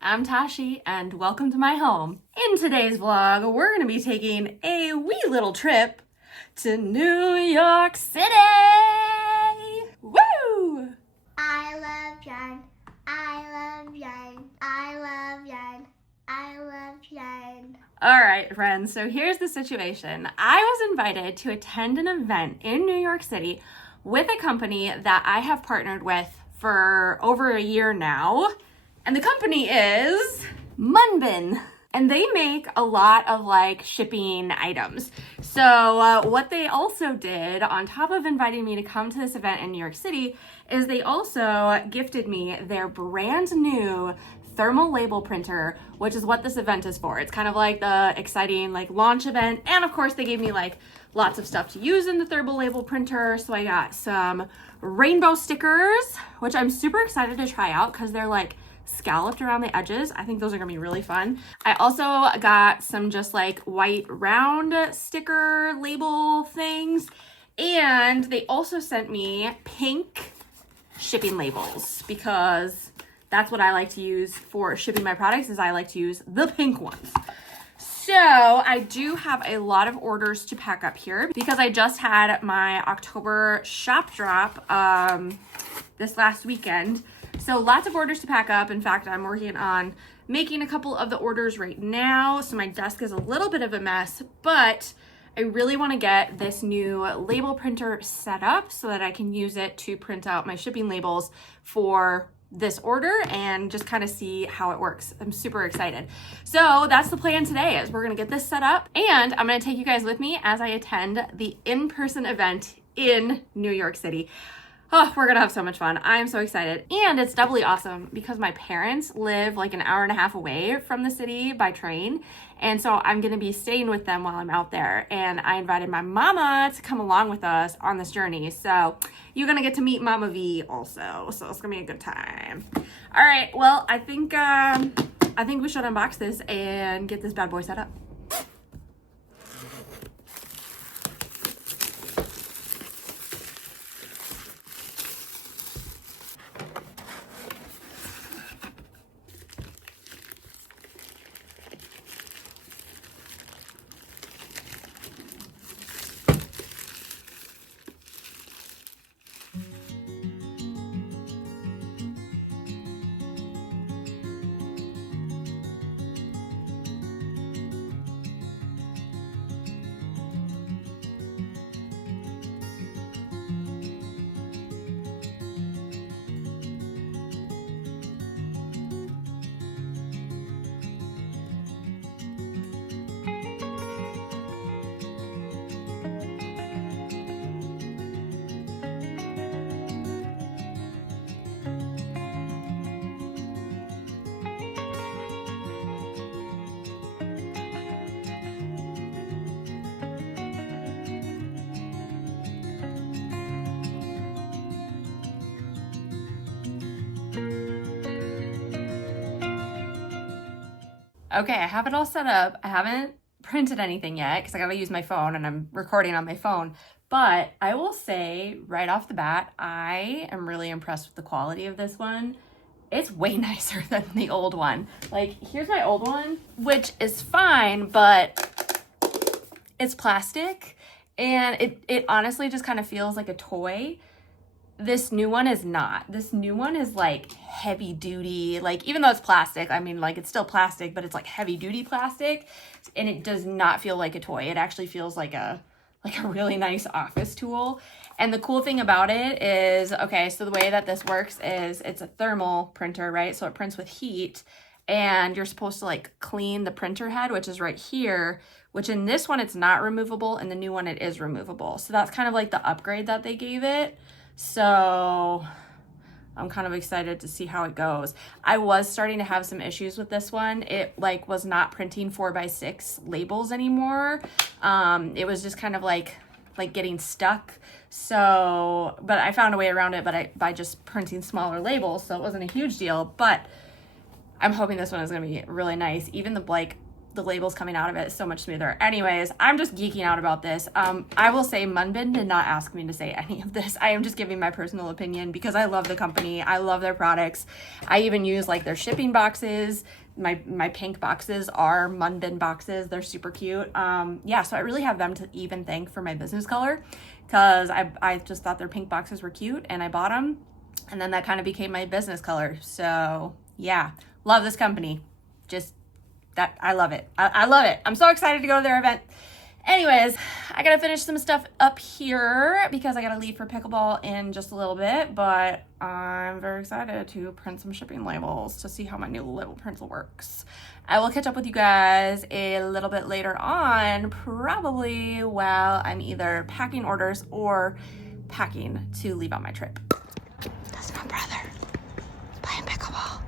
I'm Tashi and welcome to my home. In today's vlog, we're going to be taking a wee little trip to New York City! Woo! I love Jen. I love Jen. I love Jen. I love Jen. All right, friends, so here's the situation. I was invited to attend an event in New York City with a company that I have partnered with for over a year now. And the company is Munbyn. And they make a lot of shipping items. So what they also did on top of inviting me to come to this event in New York City is they also gifted me their brand new thermal label printer, which is what this event is for. It's kind of like the exciting launch event. And of course they gave me lots of stuff to use in the thermal label printer. So I got some rainbow stickers, which I'm super excited to try out because they're scalloped around the edges. I think those are gonna be really fun. I also got some just white round sticker label things. And they also sent me pink shipping labels because that's what I like to use for shipping my products is I like to use the pink ones. So I do have a lot of orders to pack up here because I just had my October shop drop this last weekend. So lots of orders to pack up. In fact, I'm working on making a couple of the orders right now. So my desk is a little bit of a mess, but I really want to get this new label printer set up so that I can use it to print out my shipping labels for this order and just kind of see how it works. I'm super excited. So that's the plan today is we're going to get this set up and I'm going to take you guys with me as I attend the in-person event in New York City. Oh, we're gonna have so much fun. I am so excited. And it's doubly awesome because my parents live an hour and a half away from the city by train. And so I'm gonna be staying with them while I'm out there. And I invited my mama to come along with us on this journey. So you're gonna get to meet Mama V also. So it's gonna be a good time. All right, well, I think we should unbox this and get this bad boy set up. Okay, I have it all set up. I haven't printed anything yet because I gotta use my phone and I'm recording on my phone. But I will say right off the bat, I am really impressed with the quality of this one. It's way nicer than the old one. Here's my old one, which is fine, but it's plastic and it honestly just kind of feels like a toy. This new one is not. This new one is heavy duty. Even though it's plastic, I mean, it's still plastic, but it's heavy duty plastic and it does not feel like a toy. It actually feels like a really nice office tool. And the cool thing about it is, okay, so the way that this works is it's a thermal printer, right? So it prints with heat and you're supposed to clean the printer head, which is right here, which in this one, it's not removable. And the new one, it is removable. So that's kind of the upgrade that they gave it. So I'm kind of excited to see how it goes. I was starting to have some issues with this one. It was not printing 4x6 labels anymore. It was just kind of getting stuck. So, but I found a way around it, by just printing smaller labels. So it wasn't a huge deal, but I'm hoping this one is going to be really nice. Even the the labels coming out of it is so much smoother. Anyways, I'm just geeking out about this. I will say Munbyn did not ask me to say any of this. I am just giving my personal opinion because I love the company. I love their products. I even use like their shipping boxes. My pink boxes are Munbyn boxes. They're super cute. Yeah, so I really have them to even thank for my business color because I just thought their pink boxes were cute and I bought them. And then that kind of became my business color. So yeah, love this company. Just that, I love it. I love it. I'm so excited to go to their event. Anyways, I gotta finish some stuff up here because I gotta leave for pickleball in just a little bit, but I'm very excited to print some shipping labels to see how my new label printer works. I will catch up with you guys a little bit later on, probably while I'm either packing orders or packing to leave on my trip. That's my brother playing pickleball.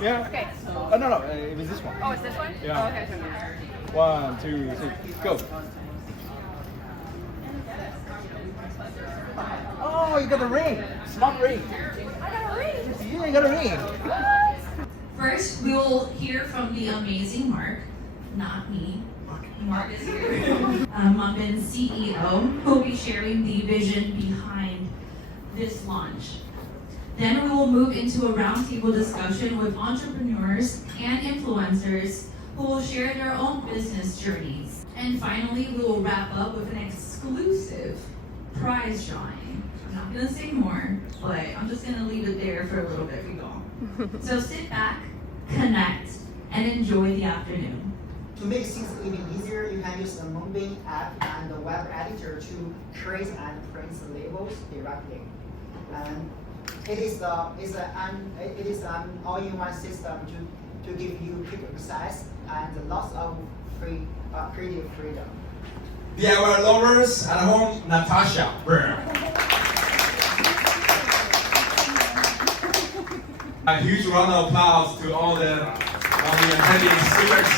Yeah. Okay. Oh, no, it was this one. Oh, it's this one? Yeah. Oh, okay. 1, 2, 3, go. Oh, you got a ring. Smart ring. I got a ring. Yeah, you got a ring. First, we will hear from the amazing Mark, not me. Mark is here. Munbyn's CEO, who will be sharing the vision behind this launch. Then we will move into a roundtable discussion with entrepreneurs and influencers who will share their own business journeys. And finally, we will wrap up with an exclusive prize drawing. I'm not gonna say more, but I'm just gonna leave it there for a little bit, y'all. So sit back, connect, and enjoy the afternoon. To make things even easier, you can use the Munbyn app and the web editor to create and print the labels directly. And it is an all-in-one system to give you quick access and lots of free creative freedom. DIY lovers at home, Natasha. A huge round of applause to all the attending speakers.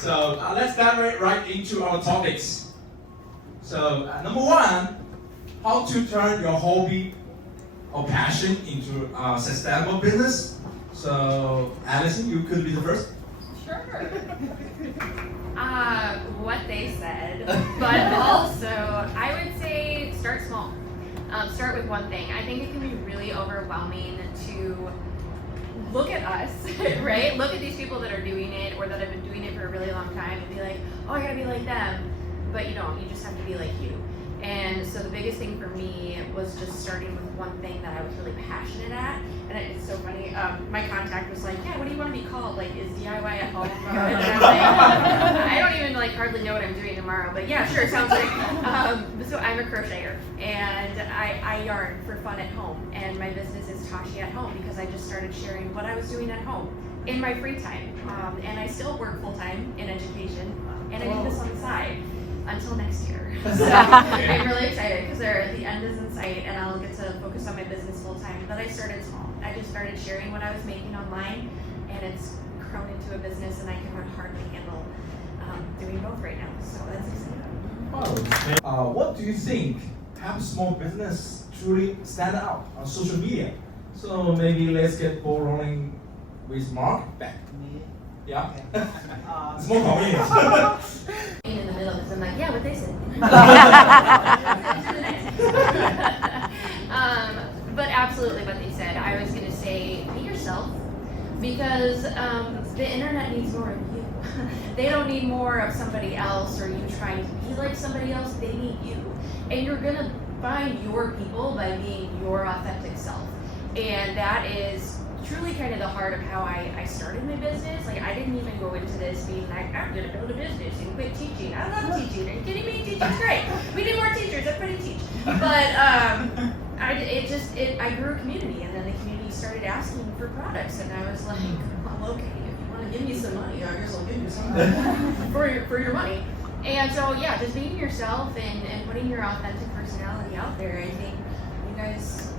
So let's dive right into our topics. So number one, how to turn your hobby or passion into a sustainable business. So Allison, you could be the first. Sure. overwhelming to look at us, right? Look at these people that are doing it or that have been doing it for a really long time and be like, oh, I gotta be like them. But you don't, you just have to be like you. And so the biggest thing for me was just starting with one thing that I was really passionate at. And it's so funny, my contact was like, yeah, what do you want to be called? Like, is DIY at home? And I'm like, I don't even like hardly know what I'm doing tomorrow, but yeah, sure, sounds great. So I'm a crocheter and I yarn for fun at home. And my business is Tashi at Home because I just started sharing what I was doing at home in my free time. And I still work full time in education and I do this on the side. Until next year. So I'm really excited because the end is in sight and I'll get to focus on my business full time. But I started small. I just started sharing what I was making online and it's grown into a business and I can hardly handle doing both right now. So that's exciting. What do you think helps small business truly stand out on social media? So maybe let's get ball rolling with Mark back. Yeah. It's more convenient. In the middle because I'm like, yeah, what they said. But absolutely what they said. I was going to say, be yourself because the internet needs more of you. They don't need more of somebody else or you trying to be like somebody else. They need you. And you're going to find your people by being your authentic self. And that is truly kind of the heart of how I started my business. Like I didn't even go into this being like, I'm gonna build a business and quit teaching. I love teaching. Are you kidding me? Teaching's great. We need more teachers. Everybody teach. But I grew a community and then the community started asking for products and I was like, well, okay, if you want to give me some money, I guess I'll give you some for your money. And so yeah, just being yourself and putting your authentic personality out there. I think you guys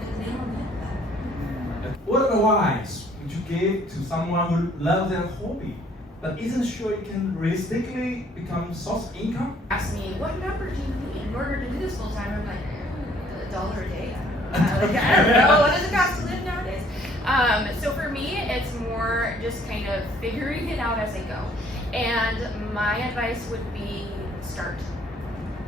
hit the nail on the head. What advice would you give to someone who loves their hobby but isn't sure it can realistically become source of income? Ask me, what number do you need in order to do this full time? I'm like, $1 a day. I don't know. What does it cost to live nowadays? So for me, it's more just kind of figuring it out as I go. And my advice would be start.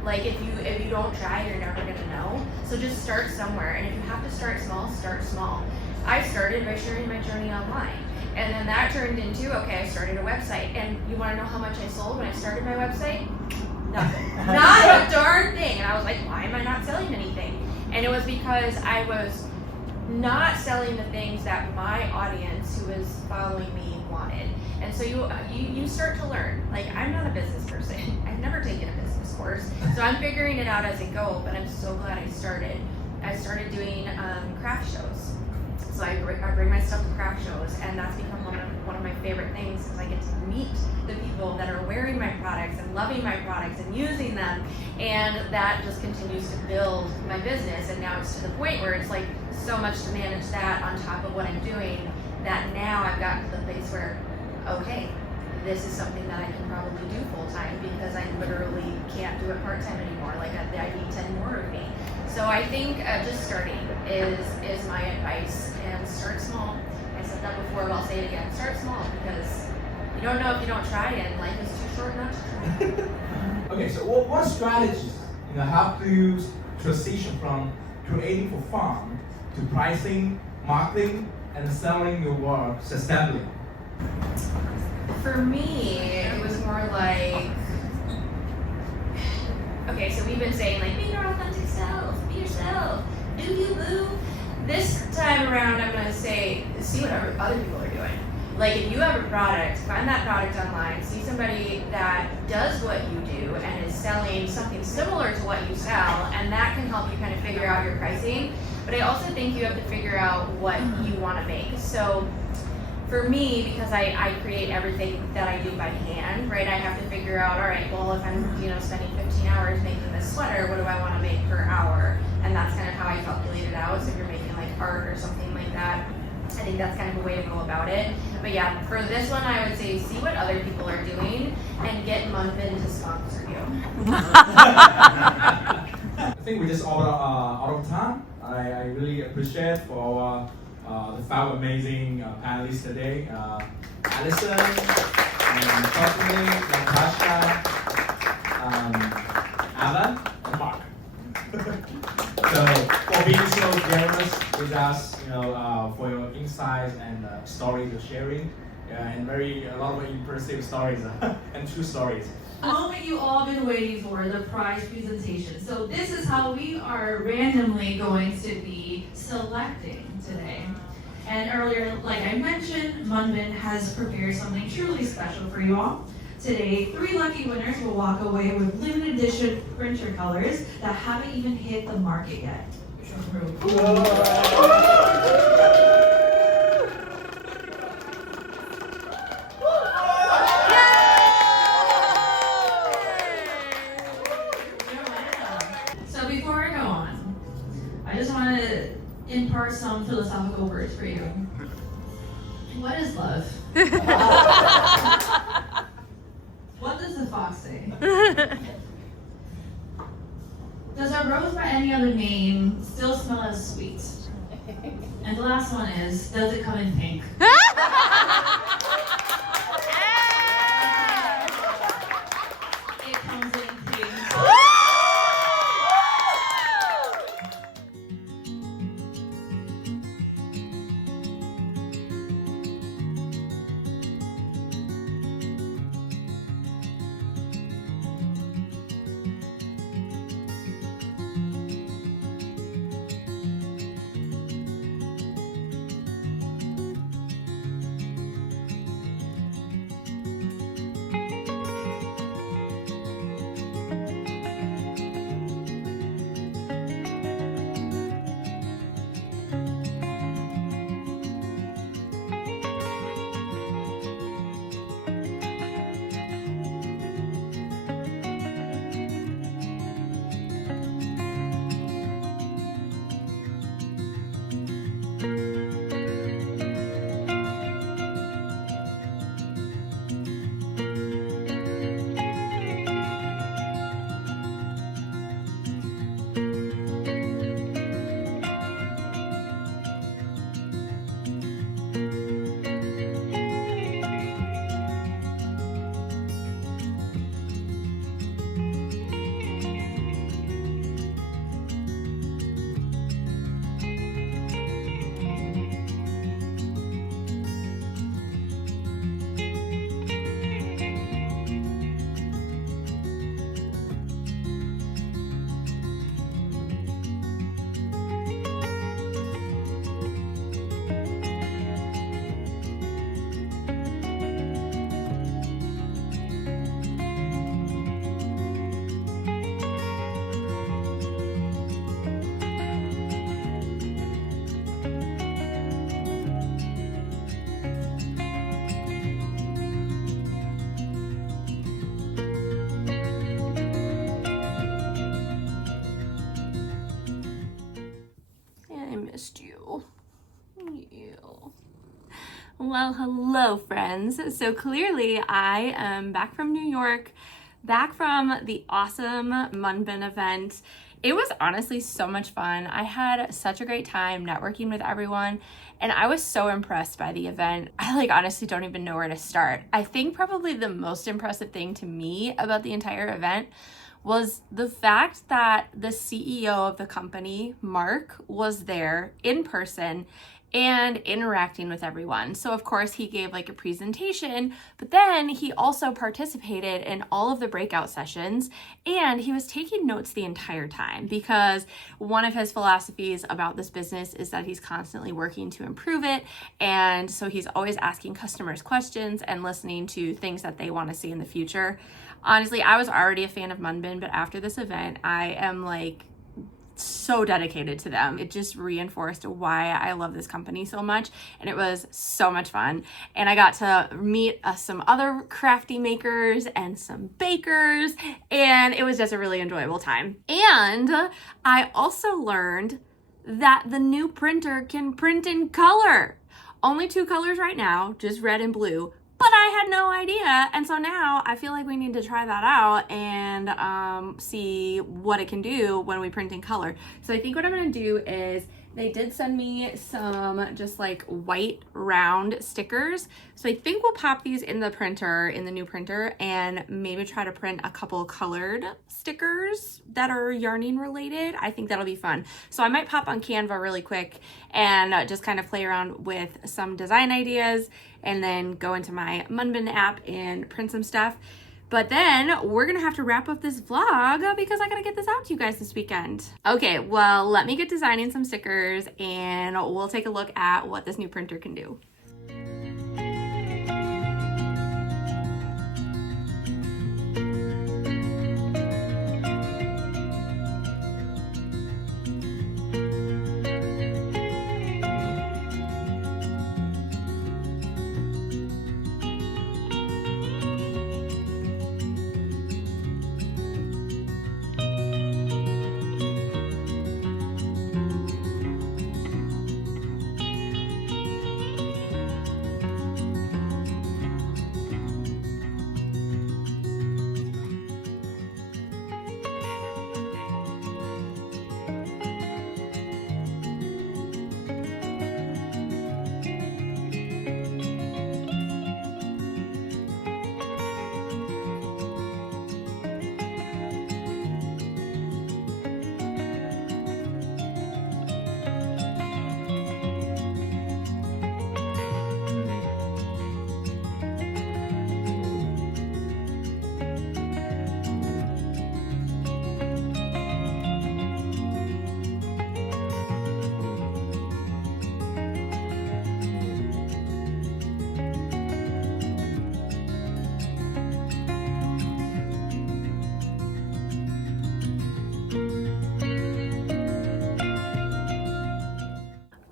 Like if you don't try, you're never gonna know. So just start somewhere. And if you have to start small. I started by sharing my journey online. And then that turned into, okay, I started a website. And you wanna know how much I sold when I started my website? Nothing. Not a darn thing. And I was like, why am I not selling anything? And it was because I was not selling the things that my audience who was following me wanted. And so you start to learn. Like I'm not a business person. I've never taken a business course. So I'm figuring it out as I go, but I'm so glad I started. I started doing craft shows. So I bring my stuff to craft shows, and that's become one of my favorite things because I get to meet the people that are wearing my products and loving my products and using them, and that just continues to build my business. And now it's to the point where it's like so much to manage that on top of what I'm doing that now I've gotten to the place where, okay, this is something that I can probably do full time because I literally can't do it part time anymore. Like I need 10 more of me. So I think just starting is my advice, and start small. I said that before, but I'll say it again. Start small because you don't know if you don't try, and life is too short not to try. Okay, so what strategies help you transition from creating for fun to pricing, marketing, and selling your work sustainably? For me, it was more like, okay, so we've been saying like, be your authentic self, be yourself, do you boo? This time around, I'm gonna say, see what other people are doing. Like if you have a product, find that product online, see somebody that does what you do and is selling something similar to what you sell, and that can help you kind of figure out your pricing. But I also think you have to figure out what you wanna make. So for me, because I create everything that I do by hand, right? I have to figure out, all right, well, if I'm spending 15 hours making this sweater, what do I want to make per hour? And that's kind of how I calculate it out. So if you're making like art or something like that, I think that's kind of a way to go about it. But yeah, for this one, I would say see what other people are doing and get Munbyn to sponsor you. I think we just out of time. I really appreciate for the 5 amazing panelists today, Allison, and Tashi, Natasha, Alan, and Mark. So for being so generous with us, for your insights and stories you're sharing, and a lot of impressive stories and true stories. The moment you all been waiting for, the prize presentation. So this is how we are randomly going to be selecting today. And earlier, like I mentioned, Munbyn has prepared something truly special for you all. Today, 3 lucky winners will walk away with limited edition printer colors that haven't even hit the market yet. Which is really cool. So before I go on, I just want to impart some philosophical words for you. What is love? What does the fox say? Does a rose by any other name still smell as sweet? And the last one is, does it come in pink? It comes in pink. Missed you. Well, hello friends. So clearly I am back from New York, back from the awesome Munbyn event. It was honestly so much fun. I had such a great time networking with everyone, and I was so impressed by the event. I honestly don't even know where to start. I think probably the most impressive thing to me about the entire event was the fact that the CEO of the company, Mark, was there in person and interacting with everyone. So of course he gave a presentation, but then he also participated in all of the breakout sessions, and he was taking notes the entire time because one of his philosophies about this business is that he's constantly working to improve it. And so he's always asking customers questions and listening to things that they want to see in the future. Honestly, I was already a fan of Munbyn, but after this event, I am so dedicated to them. It just reinforced why I love this company so much, and it was so much fun. And I got to meet some other crafty makers and some bakers, and it was just a really enjoyable time. And I also learned that the new printer can print in color. Only 2 colors right now, just red and blue. But I had no idea, and so now I feel like we need to try that out and see what it can do when we print in color. So I think what I'm going to do is They did send me some just like white round stickers. So I think we'll pop these in the printer, in the new printer, and maybe try to print a couple colored stickers that are yarning related. I think that'll be fun. So I might pop on Canva really quick and just kind of play around with some design ideas and then go into my Munbyn app and print some stuff. But then we're gonna have to wrap up this vlog because I gotta get this out to you guys this weekend. Okay, well, let me get designing some stickers and we'll take a look at what this new printer can do.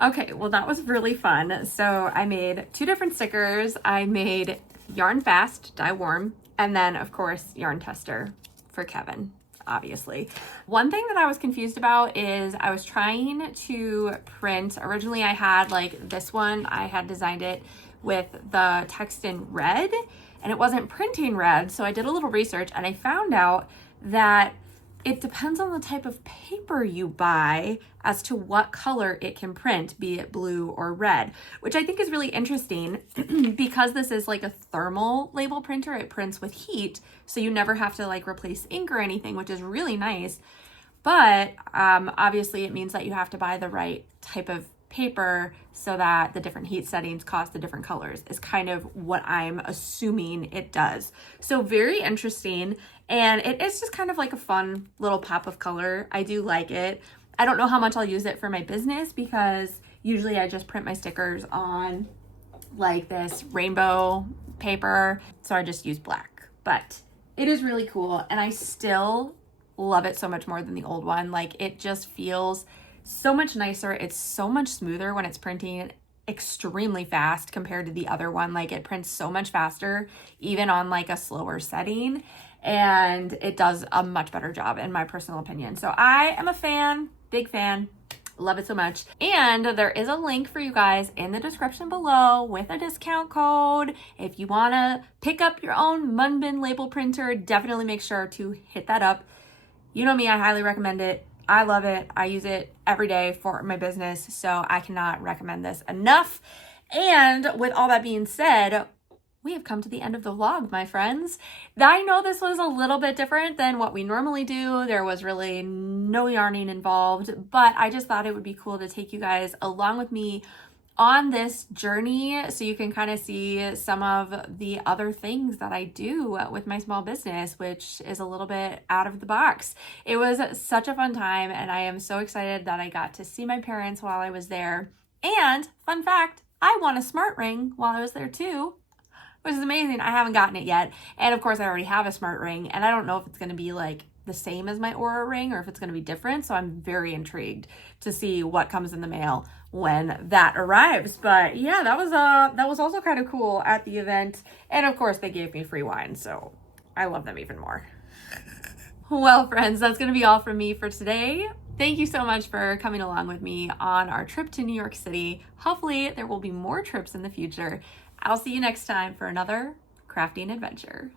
Okay, well that was really fun. So I made 2 different stickers. I made Yarn Fast, Dye Warm, and then of course Yarn Tester for Kevin, obviously. One thing that I was confused about is I was trying to print, originally I had like this one, I had designed it with the text in red and it wasn't printing red. So I did a little research and I found out that it depends on the type of paper you buy as to what color it can print, be it blue or red, which I think is really interesting because this is like a thermal label printer. It prints with heat, so you never have to like replace ink or anything, which is really nice. But obviously it means that you have to buy the right type of paper so that the different heat settings cause the different colors is kind of what I'm assuming it does. So very interesting. And it is just kind of like a fun little pop of color. I do like it. I don't know how much I'll use it for my business because usually I just print my stickers on like this rainbow paper. So I just use black, but it is really cool. And I still love it so much more than the old one. Like it just feels so much nicer. It's so much smoother when it's printing extremely fast compared to the other one. Like it prints so much faster, even on like a slower setting. And it does a much better job in my personal opinion. So I am a fan, big fan, love it so much. And there is a link for you guys in the description below with a discount code. If you wanna pick up your own Munbyn label printer, definitely make sure to hit that up. You know me, I highly recommend it. I love it. I use it every day for my business, so I cannot recommend this enough. And with all that being said, we have come to the end of the vlog, my friends. I know this was a little bit different than what we normally do. There was really no yarning involved, but I just thought it would be cool to take you guys along with me on this journey so you can kind of see some of the other things that I do with my small business, which is a little bit out of the box. It was such a fun time and I am so excited that I got to see my parents while I was there. And fun fact, I won a smart ring while I was there too, which is amazing. I haven't gotten it yet. And of course I already have a smart ring and I don't know if it's going to be like the same as my Aura ring or if it's going to be different. So I'm very intrigued to see what comes in the mail when that arrives. But yeah, that was also kind of cool at the event. And of course they gave me free wine, so I love them even more. Well, friends, that's going to be all from me for today. Thank you so much for coming along with me on our trip to New York City. Hopefully there will be more trips in the future. I'll see you next time for another crafting adventure.